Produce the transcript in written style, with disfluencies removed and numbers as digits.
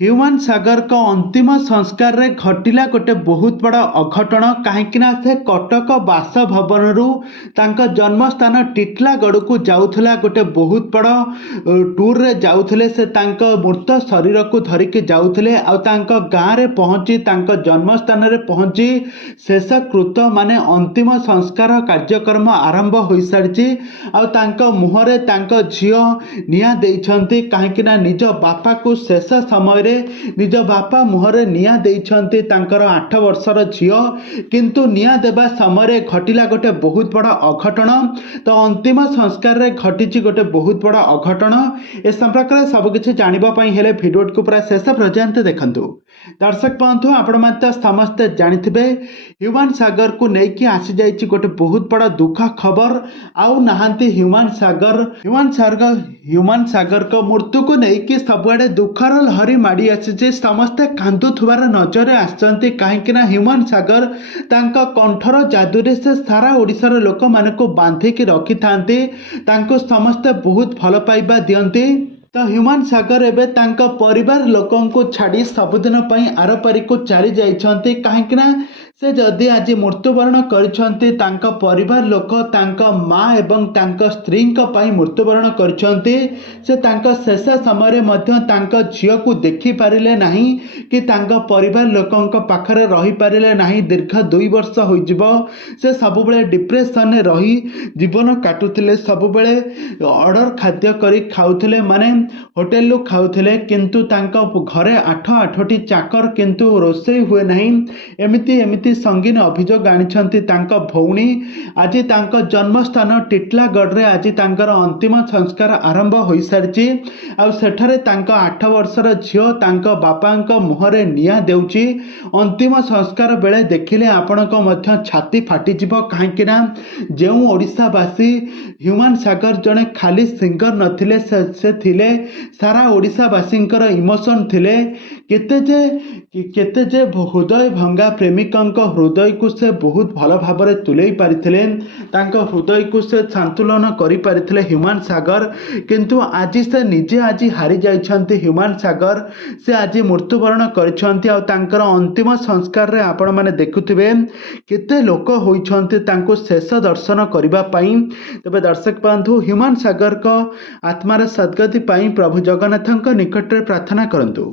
ହ୍ୟୁମାନ ସାଗରଙ୍କ ଅନ୍ତିମ ସଂସ୍କାରରେ ଘଟିଲା ଗୋଟେ ବହୁତ ବଡ଼ ଅଘଟଣ। କାହିଁକିନା ସେ କଟକ ବାସଭବନରୁ ତାଙ୍କ ଜନ୍ମସ୍ଥାନ ଟିଟଲାଗଡ଼କୁ ଯାଉଥିଲା। ଗୋଟେ ବହୁତ ବଡ଼ ଟୁର୍ରେ ଯାଉଥିଲେ। ସେ ତାଙ୍କ ମୃତ ଶରୀରକୁ ଧରିକି ଯାଉଥିଲେ ଆଉ ତାଙ୍କ ଗାଁରେ ପହଞ୍ଚି ତାଙ୍କ ଜନ୍ମସ୍ଥାନରେ ପହଞ୍ଚି ଶେଷକୃତ ମାନେ ଅନ୍ତିମ ସଂସ୍କାର କାର୍ଯ୍ୟକ୍ରମ ଆରମ୍ଭ ହୋଇସାରିଛି। ଆଉ ତାଙ୍କ ମୁହଁରେ ତାଙ୍କ ଝିଅ ନିଆଁ ଦେଇଛନ୍ତି। କାହିଁକିନା ନିଜ ବାପାକୁ ଶେଷ ସମୟରେ ନିଜ ବାପା ମୁହଁରେ ନିଆଁ ଦେଇଛନ୍ତି ତାଙ୍କର 8 ବର୍ଷର ଝିଅ। କିନ୍ତୁ ନିଆଁ ଦେବା ସମୟରେ ଘଟିଲା ଗୋଟେ ବହୁତ ବଡ଼ ଅଘଟଣ। ତ ଅନ୍ତିମ ସଂସ୍କାରରେ ଘଟିଛି ଗୋଟେ ବହୁତ ବଡ଼ ଅଘଟଣ। ଏ ସମ୍ପର୍କରେ ସବୁକିଛି ଜାଣିବା ପାଇଁ ହେଲେ ଭିଡ଼ିଓଟିକୁ ପୁରା ଶେଷ ପର୍ଯ୍ୟନ୍ତ ଦେଖନ୍ତୁ। ଦର୍ଶକ ବନ୍ଧୁ, ଆପଣମାନେ ତ ସମସ୍ତେ ଜାଣିଥିବେ ହ୍ୟୁମାନ ସାଗରକୁ ନେଇକି ଆସିଯାଇଛି ଗୋଟେ ବହୁତ ବଡ଼ ଦୁଃଖ ଖବର। ଆଉ ନାହାନ୍ତି ହ୍ୟୁମାନ ସାଗରଙ୍କ ମୃତ୍ୟୁକୁ ନେଇକି ସବୁଆଡ଼େ ଦୁଃଖର ଲହରୀ ମାଡ଼ି ଆସିଛି। ସମସ୍ତେ କାନ୍ଦୁଥିବାର ନଜରରେ ଆସିଛନ୍ତି। କାହିଁକିନା ହ୍ୟୁମାନ ସାଗର ତାଙ୍କ କଣ୍ଠର ଯାଦୁରେ ସେ ସାରା ଓଡ଼ିଶାର ଲୋକମାନଙ୍କୁ ବାନ୍ଧିକି ରଖିଥାନ୍ତି। ତାଙ୍କୁ ସମସ୍ତେ ବହୁତ ଭଲ ପାଇବା ଦିଅନ୍ତି। ତ ହ୍ୟୁମାନ ସାଗର ଏବେ ତାଙ୍କ ପରିବାର ଲୋକଙ୍କୁ ଛାଡ଼ି ସବୁଦିନ ପାଇଁ ଆରପାରିକୁ ଚାଲି ଯାଇଛନ୍ତି। କାହିଁକିନା ସେ ଯଦି ଆଜି ମୃତ୍ୟୁବରଣ କରିଛନ୍ତି, ତାଙ୍କ ପରିବାର ଲୋକ ତାଙ୍କ ମା ଏବଂ ତାଙ୍କ ସ୍ତ୍ରୀଙ୍କ ପାଇଁ ମୃତ୍ୟୁବରଣ କରିଛନ୍ତି। ସେ ତାଙ୍କ ଶେଷ ସମୟରେ ମଧ୍ୟ ତାଙ୍କ ଝିଅକୁ ଦେଖିପାରିଲେ ନାହିଁ କି ତାଙ୍କ ପରିବାର ଲୋକଙ୍କ ପାଖରେ ରହିପାରିଲେ ନାହିଁ। ଦୀର୍ଘ 2 ବର୍ଷ ହୋଇଯିବ ସେ ସବୁବେଳେ ଡିପ୍ରେସନରେ ରହି ଜୀବନ କାଟୁଥିଲେ। ସବୁବେଳେ ଅର୍ଡ଼ର ଖାଦ୍ୟ କରି ଖାଉଥିଲେ, ମାନେ ହୋଟେଲରୁ ଖାଉଥିଲେ। କିନ୍ତୁ ତାଙ୍କ ଘରେ 8ଟି ଚାକର, କିନ୍ତୁ ରୋଷେଇ ହୁଏ ନାହିଁ। ଏମିତି ସଙ୍ଗୀନ ଅଭିଯୋଗ ଆଣିଛନ୍ତି ତାଙ୍କ ଭଉଣୀ। ଆଜି ତାଙ୍କ ଜନ୍ମସ୍ଥାନ ଟିଟଲାଗଡ଼ରେ ଆଜି ତାଙ୍କର ଅନ୍ତିମ ସଂସ୍କାର ଆରମ୍ଭ ହୋଇସାରିଛି। ଆଉ ସେଠାରେ ତାଙ୍କ 8 ବର୍ଷର ଝିଅ ତାଙ୍କ ବାପାଙ୍କ ମୁହଁରେ ନିଆଁ ଦେଉଛି। ଅନ୍ତିମ ସଂସ୍କାର ବେଳେ ଦେଖିଲେ ଆପଣଙ୍କ ମଧ୍ୟ ଛାତି ଫାଟିଯିବ। କାହିଁକିନା ଯେଉଁ ଓଡ଼ିଶାବାସୀ ହ୍ୟୁମାନ ସାଗର ଜଣେ ଖାଲି ସିଙ୍ଗର ନଥିଲେ, ସେ ଥିଲେ ସାରା ଓଡ଼ିଶାବାସୀଙ୍କର ଇମୋସନ୍ ଥିଲେ। କେତେ ଯେ ହୃଦୟ ଭଙ୍ଗା ପ୍ରେମିକଙ୍କ ହୃଦୟକୁ ସେ ବହୁତ ଭଲ ଭାବରେ ତୁଲେଇ ପାରିଥିଲେ। ତାଙ୍କ ହୃଦୟକୁ ସେ ସନ୍ତୁଳନ କରିପାରିଥିଲେ ହ୍ୟୁମାନ ସାଗର। କିନ୍ତୁ ଆଜି ସେ ନିଜେ ଆଜି ହାରି ଯାଇଛନ୍ତି ହ୍ୟୁମାନ ସାଗର। ସେ ଆଜି ମୃତ୍ୟୁବରଣ କରିଛନ୍ତି। ଆଉ ତାଙ୍କର ଅନ୍ତିମ ସଂସ୍କାରରେ ଆପଣମାନେ ଦେଖୁଥିବେ କେତେ ଲୋକ ହୋଇଛନ୍ତି ତାଙ୍କୁ ଶେଷ ଦର୍ଶନ କରିବା ପାଇଁ। ତେବେ ଦର୍ଶକ ବନ୍ଧୁ, ହ୍ୟୁମାନ ସାଗରଙ୍କ ଆତ୍ମାର ସଦ୍ଗତି ପାଇଁ ପ୍ରଭୁ ଜଗନ୍ନାଥଙ୍କ ନିକଟରେ ପ୍ରାର୍ଥନା କରନ୍ତୁ।